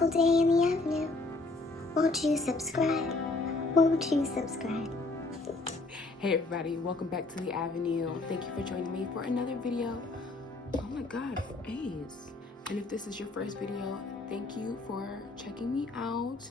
beautiful day in the avenue. Won't you subscribe? Won't you subscribe? Hey everybody, welcome back to the Avenue. Thank you for joining me for another video. Oh my god, A's. And if this is your first video, thank you for checking me out.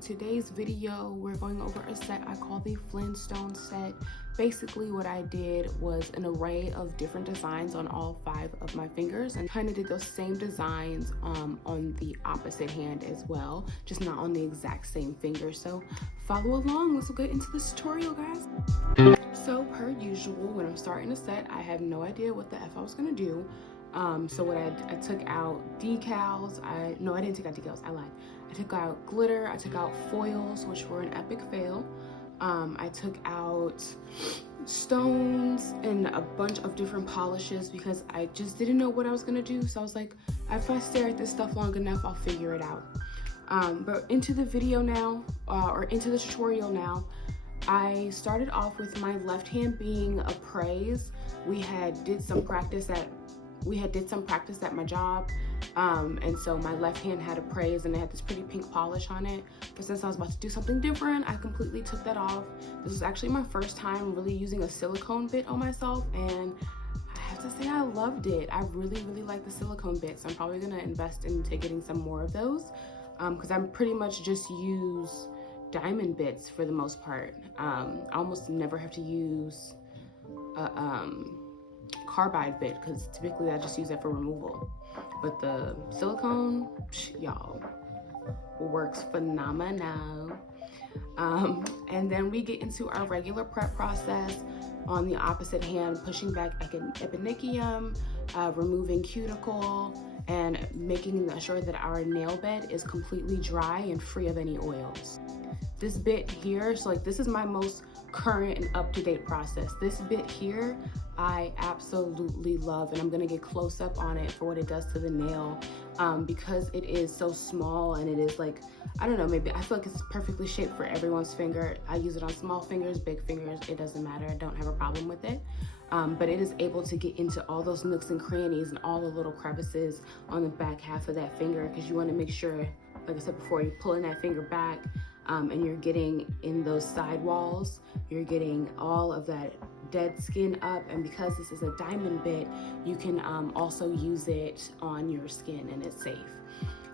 Today's video, we're going over a set I call the Flintstones set. Basically what I did was an array of different designs on all 5 of my fingers, and kind of did those same designs on the opposite hand as well, just not on the exact same finger. So follow along, let's get into this tutorial, guys. So per usual, when I'm starting a set, I had no idea what the F I was gonna do. So what I took out decals. I didn't take out decals, I lied. I took out glitter, I took out foils, which were an epic fail. I took out stones and a bunch of different polishes because I just didn't know what I was gonna do. So I was like, if I stare at this stuff long enough, I'll figure it out. But into the video now, or into the tutorial now, I started off with my left hand being appraised. We did some practice at my job, and so my left hand had appraised and it had this pretty pink polish on it. But since I was about to do something different, I completely took that off. This was actually my first time really using a silicone bit on myself, and I have to say I loved it. I really like the silicone bits. I'm probably gonna invest into getting some more of those, because I'm pretty much just use diamond bits for the most part. I almost never have to use a carbide bit because typically I just use that for removal. But the silicone, y'all, works phenomenal. And then we get into our regular prep process. On the opposite hand, pushing back eponychium, removing cuticle, and making sure that our nail bed is completely dry and free of any oils. This bit here, so like this is my most current and up-to-date process. This bit here I absolutely love, and I'm gonna get close up on it for what it does to the nail, because it is so small, and it is like, I don't know, maybe I feel like it's perfectly shaped for everyone's finger. I use it on small fingers, big fingers, it doesn't matter. I don't have a problem with it. But it is able to get into all those nooks and crannies and all the little crevices on the back half of that finger, because you want to make sure, like I said before, you're pulling that finger back, and you're getting in those side walls, you're getting all of that dead skin up. And because this is a diamond bit, you can also use it on your skin and it's safe.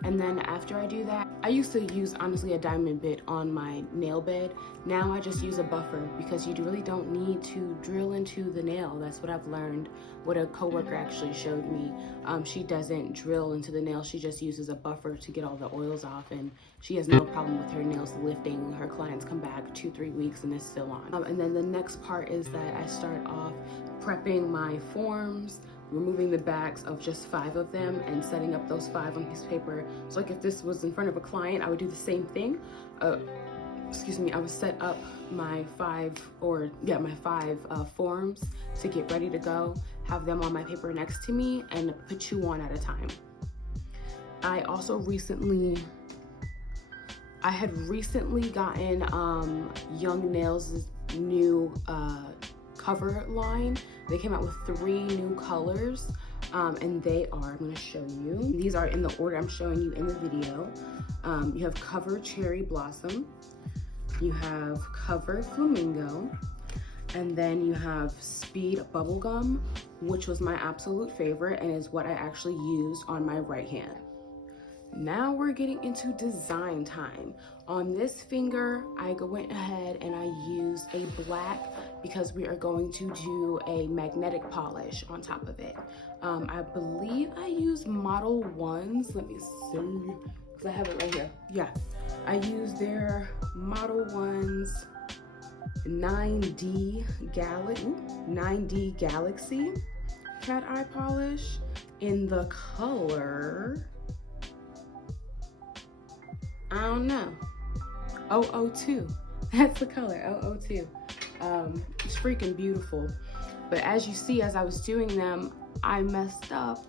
And then after I do that, I used to use honestly a diamond bit on my nail bed. Now I just use a buffer because you really don't need to drill into the nail. That's what I've learned, what a coworker actually showed me. She doesn't drill into the nail, she just uses a buffer to get all the oils off, and she has no problem with her nails lifting. Her clients come back 2-3 weeks and it's still on. And then the next part is that I start off prepping my forms, removing the backs of just 5 of them and setting up those 5 on piece of paper. So like if this was in front of a client, I would do the same thing. I would set up my 5 forms to get ready to go, have them on my paper next to me, and put 2 on at a time. I had recently gotten Young Nails' new cover line. They came out with 3 new colors, and they are, I'm going to show you. These are in the order I'm showing you in the video. You have Cover Cherry Blossom, you have Cover Flamingo, and then you have Speed Bubblegum, which was my absolute favorite and is what I actually used on my right hand. Now we're getting into design time. On this finger, I went ahead and I used a black because we are going to do a magnetic polish on top of it. I believe I used Model 1s. Let me see, because I have it right here. Yeah, I used their Model 1s 9D Galaxy cat eye polish in the color, I don't know, 002. That's the color, 002. It's freaking beautiful. But as you see, as I was doing them, I messed up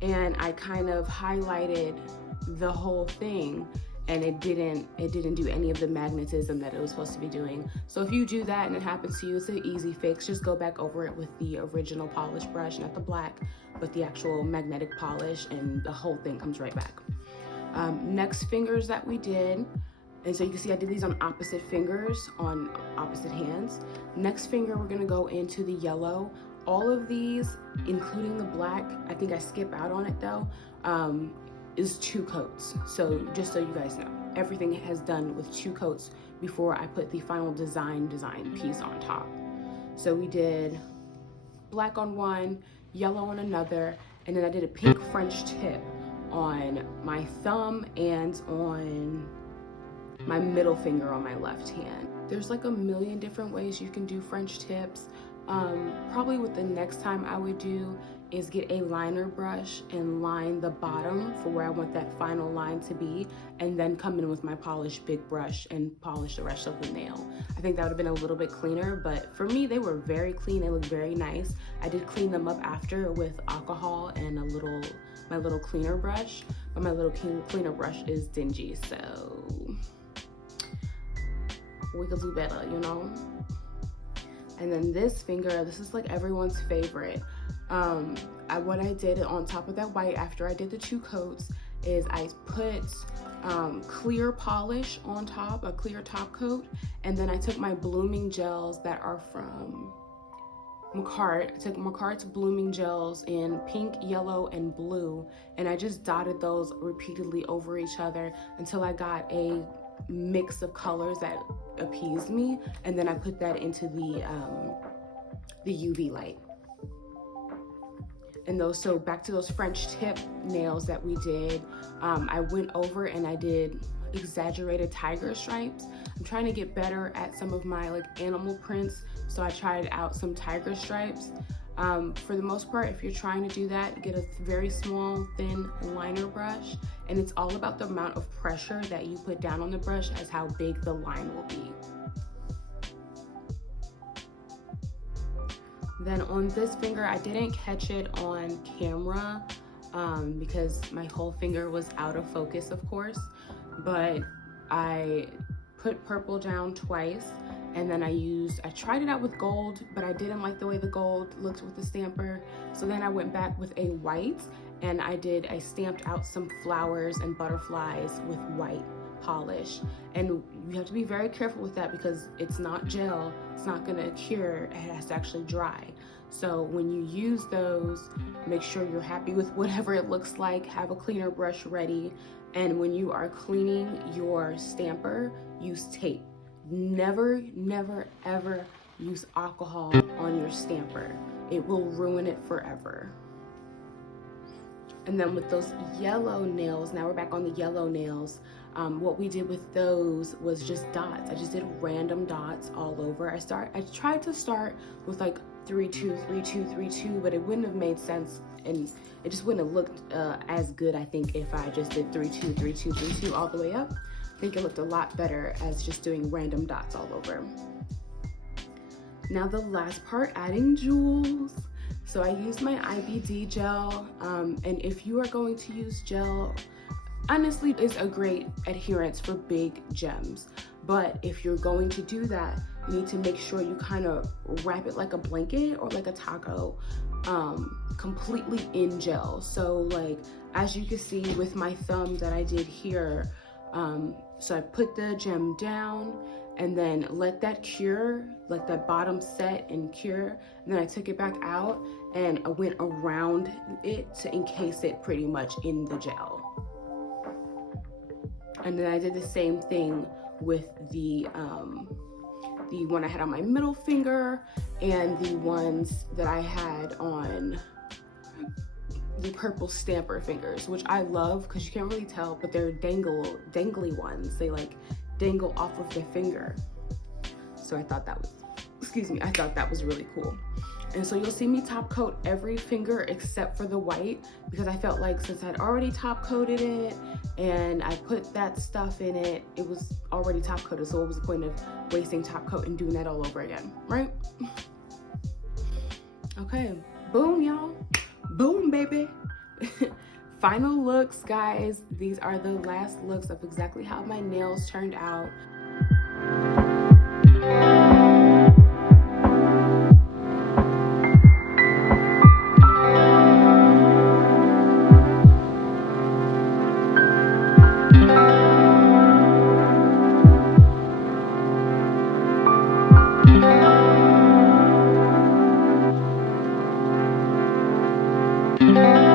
and I kind of highlighted the whole thing, and it didn't do any of the magnetism that it was supposed to be doing. So if you do that and it happens to you, it's an easy fix. Just go back over it with the original polish brush, not the black, but the actual magnetic polish, and the whole thing comes right back. Next fingers that we did, and so you can see I did these on opposite fingers, on opposite hands. Next finger, we're gonna go into the yellow. All of these, including the black, I think I skip out on it though, is 2 coats. So just so you guys know, everything has done with 2 coats before I put the final design piece on top. So we did black on one, yellow on another, and then I did a pink French tip on my thumb and on my middle finger on my left hand. There's like a million different ways you can do French tips. Probably what the next time I would do is get a liner brush and line the bottom for where I want that final line to be, and then come in with my polished big brush and polish the rest of the nail. I think that would have been a little bit cleaner, but for me, they were very clean. They look very nice. I did clean them up after with alcohol and my little cleaner brush, but my little cleaner brush is dingy, so we could do better, you know? And then this finger, this is like everyone's favorite. What I did on top of that white after I did the 2 coats is I put clear polish on top, a clear top coat, and then I took my blooming gels that are from Macart. I took Macart's blooming gels in pink, yellow, and blue, and I just dotted those repeatedly over each other until I got a mix of colors that appeased me, and then I put that into the UV light. And those, so back to those French tip nails that we did, I went over and I did exaggerated tiger stripes. I'm trying to get better at some of my like animal prints, so I tried out some tiger stripes. For the most part, if you're trying to do that, get a very small, thin liner brush, and it's all about the amount of pressure that you put down on the brush as how big the line will be. Then on this finger, I didn't catch it on camera because my whole finger was out of focus, of course, but I put purple down twice, and then I tried it out with gold, but I didn't like the way the gold looked with the stamper. So then I went back with a white, and I stamped out some flowers and butterflies with white polish. And you have to be very careful with that because it's not gel, it's not gonna cure, it has to actually dry. So when you use those, make sure you're happy with whatever it looks like, have a cleaner brush ready, and when you are cleaning your stamper, use tape. Never, never, ever use alcohol on your stamper. It will ruin it forever. And then with those yellow nails, now we're back on the yellow nails. What we did with those was just dots. I just did random dots all over. I tried to start with like 3, 2, 3, 2, 3, 2, but it wouldn't have made sense, and it just wouldn't have looked as good, I think, if I just did 3, 2, 3, 2, 3, 2 all the way up. I think it looked a lot better as just doing random dots all over. Now the last part, adding jewels. So I used my IBD gel, and if you are going to use gel, honestly, it's a great adherence for big gems. But if you're going to do that, you need to make sure you kind of wrap it like a blanket or like a taco, completely in gel. So like, as you can see with my thumb that I did here, so I put the gem down and then let that cure, let that bottom set and cure. And then I took it back out and I went around it to encase it pretty much in the gel. And then I did the same thing with the one I had on my middle finger and the ones that I had on the purple stamper fingers, which I love because you can't really tell, but they're dangly ones. They like dangle off of the finger. So I thought that was really cool. And so you'll see me top coat every finger except for the white, because I felt like since I'd already top coated it and I put that stuff in it, it was already top coated. So what was the point of wasting top coat and doing that all over again, right? Okay, boom, y'all. Boom, baby. Final looks, guys. These are the last looks of exactly how my nails turned out. you.